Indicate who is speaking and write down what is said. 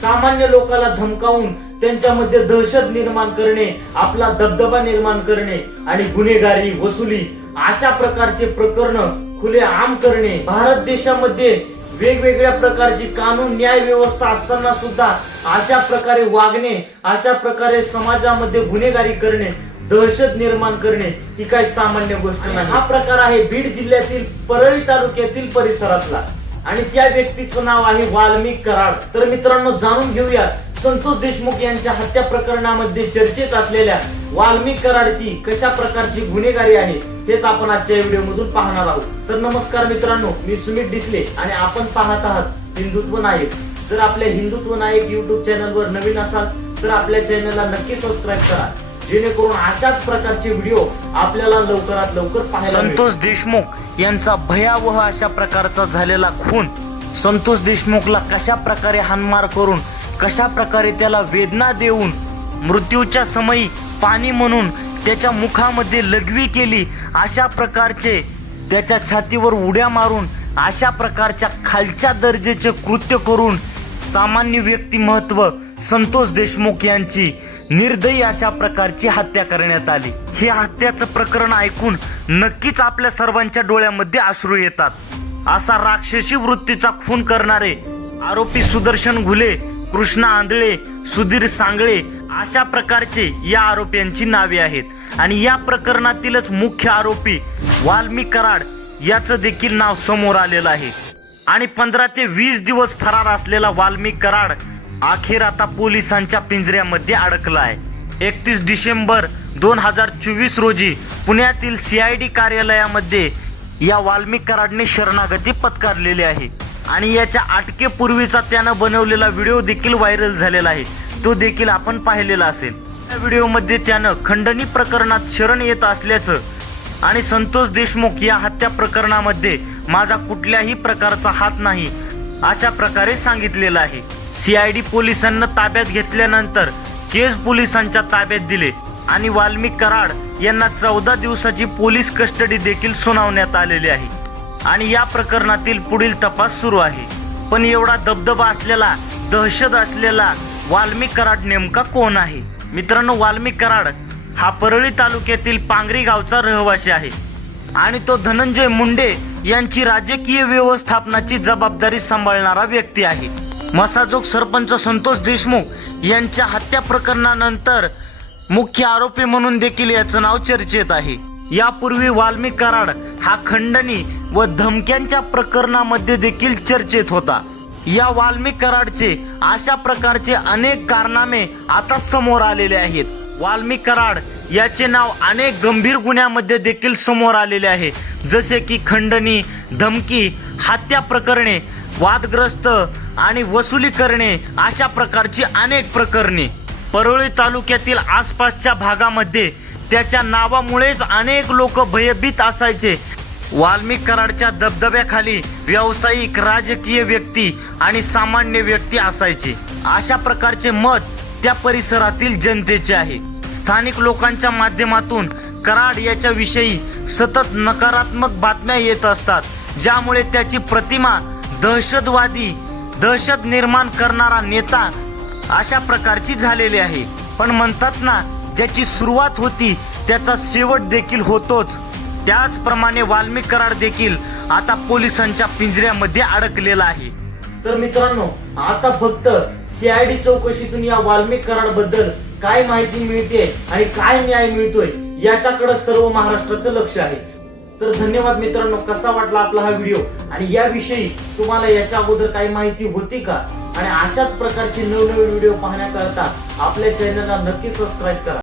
Speaker 1: सामान्य लोकाला धमकावून त्यांच्यामध्ये दहशत निर्माण करणे आपला दबदबा निर्माण करणे आणि गुन्हेगारी वसुली अशा प्रकारचे प्रकरण खुले आम करणे. भारत देशामध्ये वेगवेगळ्या प्रकारची कानून न्याय व्यवस्था असताना सुद्धा अशा प्रकारे वागणे अशा प्रकारे समाजामध्ये गुन्हेगारी करणे दहशत निर्माण करणे ही काही सामान्य गोष्ट नाही. हा प्रकार आहे बीड जिल्ह्यातील परळी तालुक्यातील परिसरातला. आणि त्या व्यक्तीचं नाव आहे वाल्मिक कराड. तर मित्रांनो जाणून घेऊया संतोष देशमुख यांच्या हत्या प्रकरणामध्ये चर्चेत असलेल्या वाल्मिक कराडची कशा प्रकारची गुन्हेगारी आहे हेच आपण आजच्या व्हिडिओ मधून पाहणार आहोत. तर नमस्कार मित्रांनो मी सुमित डिसले आणि आपण पाहत आहात हिंदुत्व नायक. जर आपल्या हिंदुत्व नायक युट्यूब चॅनलवर नवीन असाल तर आपल्या चॅनलला नक्की सबस्क्राईब करा. जेणेकरून अशाच प्रकारचे व्हिडिओ आपल्याला लवकरात लवकर पाहायला संतोष देशमुख यांचा भयावह अशा प्रकारचा झालेला खून. संतोष देशमुखला कशा प्रकारे हानमार करून कशा प्रकारे त्याला वेदना देऊन मृत्यूच्या समयी पाणी म्हणून त्याच्या मुखामध्ये लघवी केली अशा प्रकारचे त्याच्या छातीवर उड्या मारून अशा प्रकारच्या खालच्या दर्जाचे कृत्य करून सामान्य व्यक्तिमत्व संतोष देशमुख यांची निर्दयी अशा प्रकारची हत्या करण्यात आली. हे हत्याचं प्रकरण ऐकून नक्कीच आपल्या सर्वांच्या डोळ्यामध्ये अश्रू येतात. असा राक्षसी वृत्तीचा खून करणारे आरोपी सुदर्शन घुले कृष्णा आंधळे सुधीर सांगळे अशा प्रकारचे या आरोपींची नावे आहेत. आणि या प्रकरणातीलच मुख्य आरोपी वाल्मी कराड याचं देखील नाव समोर आलेलं आहे. आणि पंधरा ते वीस दिवस फरार असलेला वाल्मी कराड अखेर आता पोलिसांच्या पिंजऱ्यामध्ये अडकलाय. आहे एकतीस डिसेंबर दोन हजार चोवीस रोजी पुण्यातील सी आय डी कार्यालयामध्ये या वाल्मिक कराडने शरणागती पत्कारलेली आहे. आणि याच्या अटकेपूर्वीचा त्यानं बनवलेला व्हिडिओ देखील व्हायरल झालेला आहे. तो देखील आपण पाहिलेला असेल. या व्हिडिओमध्ये त्यानं खंडणी प्रकरणात शरण येत असल्याचं आणि संतोष देशमुख या हत्या प्रकरणामध्ये माझा कुठल्याही प्रकारचा हात नाही अशा प्रकारे सांगितलेलं आहे. सीआयडी पोलिसांना ताब्यात घेतल्यानंतर केज पोलिसांच्या ताब्यात दिले आणि वाल्मिक कराड यांना चौदा दिवसाची पोलीस कस्टडी देखील सुनावण्यात आलेली आहे. आणि या प्रकरणातील पुढील तपास सुरू आहे. पण एवढा दबदबा असलेला दहशत असलेला वाल्मिक कराड नेमका कोण आहे? मित्रांनो वाल्मिक कराड हा परळी तालुक्यातील पांगरी गावचा रहिवासी आहे. आणि तो धनंजय मुंडे यांची राजकीय व्यवस्थापनाची जबाबदारी सांभाळणारा व्यक्ती आहे. मसाजोग सरपंच संतोष देशमुख यांच्या हत्या प्रकरणानंतर मुख्य आरोपी म्हणून देखील याचं नाव चर्चेत आहे. यापूर्वी वाल्मिक कराड हा खंडणी व धमक्यांच्या प्रकरणामध्ये देखील चर्चेत होता. या वाल्मिक कराडचे अशा प्रकारचे अनेक कारनामे आता समोर आलेले आहेत. वाल्मिक कराड याचे नाव अनेक गंभीर गुन्ह्यामध्ये देखील समोर आलेले आहे. जसे की खंडणी धमकी हत्या प्रकरणे वादग्रस्त आणि वसुली करणे अशा प्रकारची अनेक प्रकरणे. परळी तालुक्यातील आसपासच्या भागामध्ये त्याच्या नावामुळेच अनेक लोक भयभीत असायचे. वाल्मिक कराडच्या दबदब्याखाली व्यावसायिक राजकीय व्यक्ती आणि सामान्य व्यक्ती असायचे. अशा प्रकारचे मत त्या परिसरातील जनतेचे आहे. स्थानिक लोकांच्या माध्यमातून कराड याच्याविषयी सतत नकारात्मक बातम्या येत असतात ज्यामुळे त्याची प्रतिमा दहशतवादी दहशत निर्माण करणारा नेता अशा प्रकारची झालेली आहे. पण म्हणतात ना ज्याची सुरुवात होती त्याचा शेवट देखील होतोच. त्याचप्रमाणे वाल्मिक कराड देखील आता पोलिसांच्या पिंजऱ्यामध्ये अडकलेला आहे. तर मित्रांनो आता फक्त सीआयडी चौकशीतून या वाल्मिक कराडबद्दल काय माहिती मिळते आणि काय न्याय मिळतोय याच्याकडे सर्व महाराष्ट्राचं लक्ष आहे. तर धन्यवाद मित्रांनो कसा वाटला आपला हा व्हिडिओ? आणि याविषयी तुम्हाला याच्या अगोदर काही माहिती होती का? आणि अशाच प्रकारचे नवनवीन व्हिडिओ पाहण्याकरता आपल्या चॅनलला नक्की सबस्क्राईब करा.